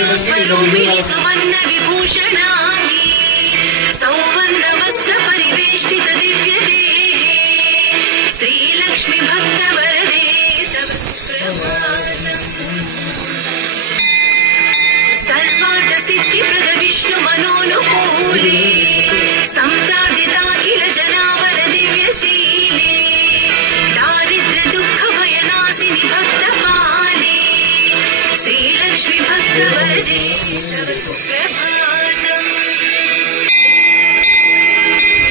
स्वरूपिणी सुवर्ण विभूषणांगी सौवर्ण वस्त्र परिवेष्टित दिव्य देहे श्री लक्ष्मी भक्त वरदे तव सुप्रभातम्। सर्वार्थ सिद्धि प्रद विष्णु मनोनुकूले संप्रार्थिता किल जनावल दिव्यशीले दारिद्र्य दुःख भयनाशिनि भक्त पाले श्री लक्ष्मी भक्त वरदे तव सुप्रभातम्।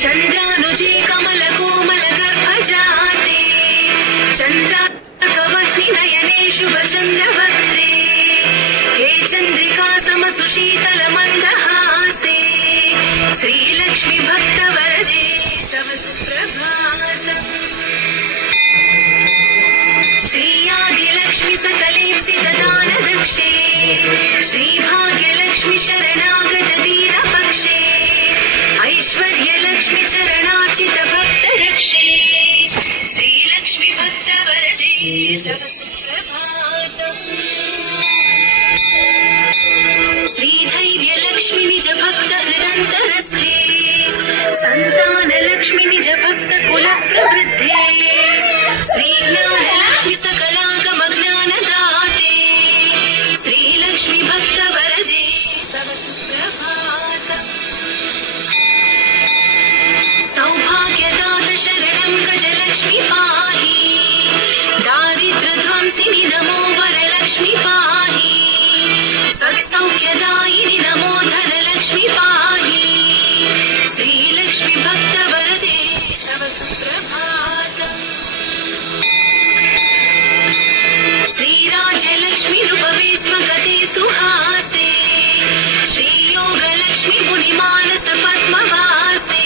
चंद्रानुजे कमल कोमल गर्भजाते चंद्रार्कवह्नि नयने शुभ चंद्रवक्त्रे हे चंद्रिका समसुशीतल मंदहासे श्री लक्ष्मी भक्त वरदे तव सुप्रभातम्। श्रीयादिलक्ष्मी सकलेप्सित दान दक्षे श्री भाग्यलक्ष्मी शरणागत दीन पक्षे ऐश्वर्यलक्ष्मी चरणार्चित भक्त रक्षे श्री लक्ष्मी भक्त वरदे तव सुप्रभातम्। श्रीधैर्यलक्ष्मी निज भक्त हृदन्तरस्थे सन्तानलक्ष्मी निज भक्त कुल प्रवृद्धे श्रीज्ञानलक्ष्मी सकलागम ज्ञानदाते श्री लक्ष्मी भक्त वरदे तव सुप्रभातम्। सौभाग्यदात शरणं गजलक्ष्मी पाहि दारिद्र्यध्वंसिनि नमो वरलक्ष्मी पाहि सत्सौख्यदायिनि नमो धनलक्ष्मी पाहि श्री लक्ष्मी भक्त वरदे तव सुप्रभातम्। श्रीराज्यलक्ष्मी रूपवे स्वगते सुहासे श्रीयोगलक्ष्मी मुनिमानस पद्मवासे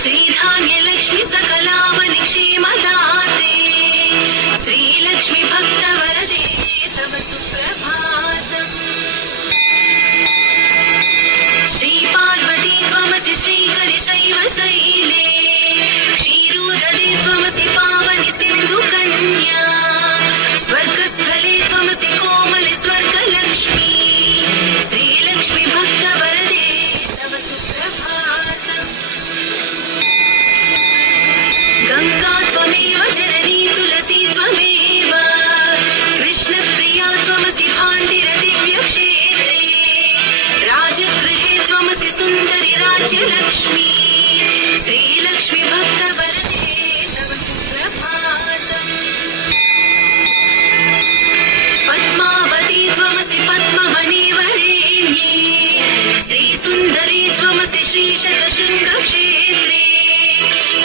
श्रीधान्यलक्ष्मी सकलावनि क्षेमदाते श्री लक्ष्मी भक्त वरदे तव सुप्रभातम्। श्री पार्वती त्वमसि श्रीकरि शैव शैले क्षीरोदरे त्वमसि पावनि सिन्धु कन्या स्वर्गस्थले त्वमसि कोमलि स्वर्गलक्ष्मी श्री लक्ष्मी भक्त वरदे तव सुप्रभातम्। गंगा त्वमेव जननी तुलसी त्वमेव कृष्णप्रिया त्वमसि भाण्डिर दिव्यक्षेत्रे राजगृहे त्वमसि सुन्दरि राज्यलक्ष्मी श्री लक्ष्मी भक्त वरदे तव सुप्रभातम्। पद्मावती त्वमसि पद्मवने वरेण्ये श्रीसुन्दरी त्वमसि श्रीशतशृङ्गक्षेत्रे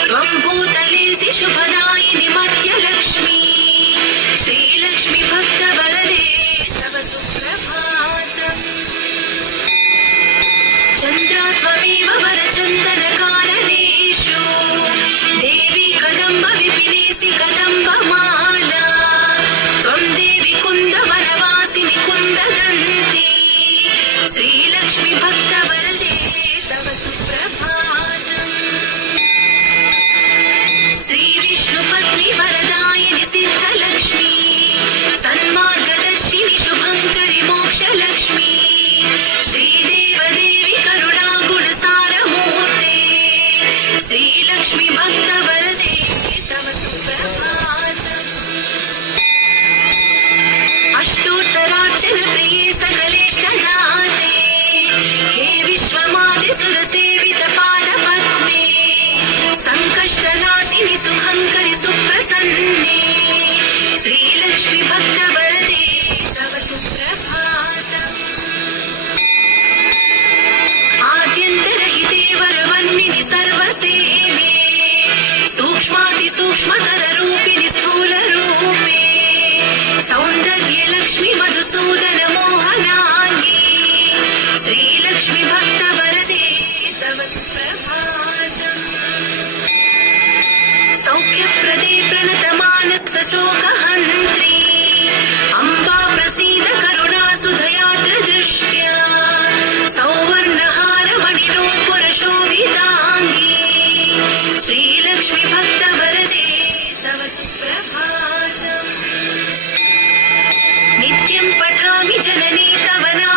त्वं भूतलेसि शुभदायिनि मर्त्यलक्ष्मी श्री लक्ष्मी भक्त वरदे तव सुप्रभातम्। चन्द्रा त्वमेव वरचन्दनकाननेषु देवी कदम्ब विपिनेसि कदम्बमाला त्वं देवी कुन्दवनवासिनि कुन्ददन्ती श्री लक्ष्मी भक्त वरदे तव सुप्रभातम्। श्री विष्णुपत्नी वरदायिनि सिद्धलक्ष्मी सन्मार्गदर्शिनि शुभङ्करि मोक्षलक्ष्मी श्रीदेवदेवी करुणागुणसारमूर्ते श्री लक्ष्मी भक्त वरदे तव सुप्रभातम्। अष्टोत्तरार्चन प्रिये सकलेष्टदाते हे विश्वमाते सुरसेवित पादपद्मे संकष्टनाशिनि सुखङ्करि सुप्रसन्ने श्री लक्ष्मी भक्त वरदे तव सुप्रभातम्। आद्यन्तरहिते वरवर्णिनि सर्वसेवे सूक्ष्मातिसूक्ष्मतर रूपिणि स्थूलरूपे सौन्दर्यलक्ष्मी मधुसूदन मोहनाङ्गी श्री लक्ष्मी भक्त वरदे तव सुप्रभातम्। सौख्यप्रदे प्रणतमानस शोकहन्त्री अम्बा प्रसीद करुणा सुधयात्र दृष्ट्या सौवर्णहार मणिनूपुर शोभिताङ्गी श्री लक्ष्मी भक्त वरदे तव सुप्रभातम्। नित्यं पठामि जननी तव नाम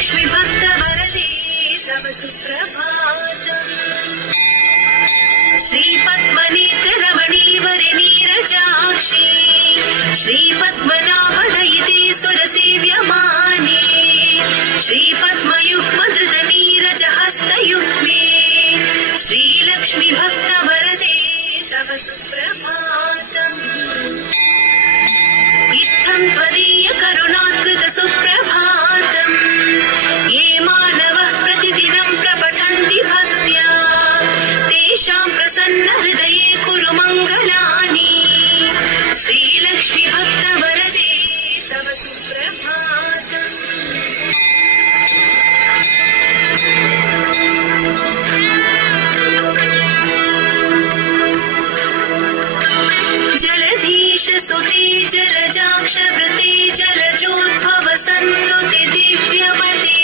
श्रीलक्ष्मी भक्तवरदे तव सुप्रभातम् श्रीपद्मनेत्ररमणीवरे नीरजाक्षी श्रीपद्मनाभदयिते सुरसेव्यमाने श्रीपद्मयुग्मधृतनीरजहस्तयुग्मे श्रीलक्ष्मी भक्तवरदे तव सुप्रभातम् इत्थं त्वदीय करुणात्कृत सुप्रभातम् ये मानवः प्रतिदिनं प्रपठन्ति भक्त्या तेषां प्रसन्न हृदये कुरु मङ्गलानि श्रीलक्ष्मी भक्तवरदे तव सुप्रभातम् जलधीश सुते जलजाक्षवृते जलजोद्भव सन्नुते दिव्यमते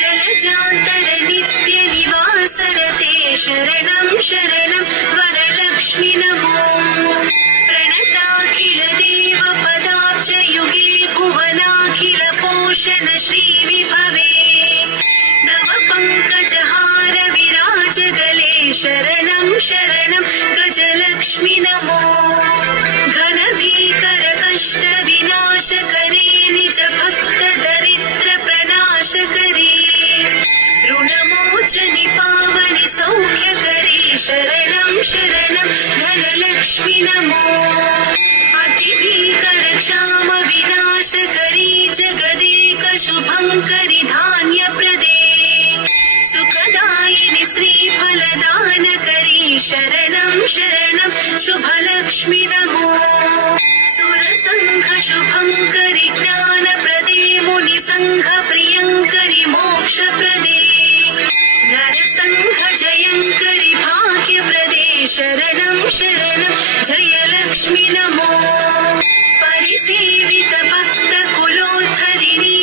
जलजान्तर नित्य निवासरते शरणं शरणं वरलक्ष्मि नमो प्रणताखिल देव पदाब्ज युगे भुवनाखिल पोषण श्रीविभवे नव पङ्कजहार विराज गले शरणं शरणं गजलक्ष्मि नमो घन भीकर कष्ट विनाशकरे निज भक्त दरिद्र प्रनाशकरे ऋणमोचनि पावनि सौख्यकरे शरणं शरणं धनलक्ष्मि नमो अतिभीकर क्षाम विनाशकरी जगदेक शुभङ्करि धान्यप्रदे सुखदायिनि श्रीफलदानकरी शरणं शरणं शुभलक्ष्मि नमो सुरसङ्घ शुभङ्करि ज्ञानप्रदे मुनिसङ्घ प्रियङ्करि मोक्षप्रदे नरसङ्घ जयङ्करि भाग्यप्रदे शरणं शरणं जयलक्ष्मि नमो परिसेवित भक्त कुलोद्धरिणी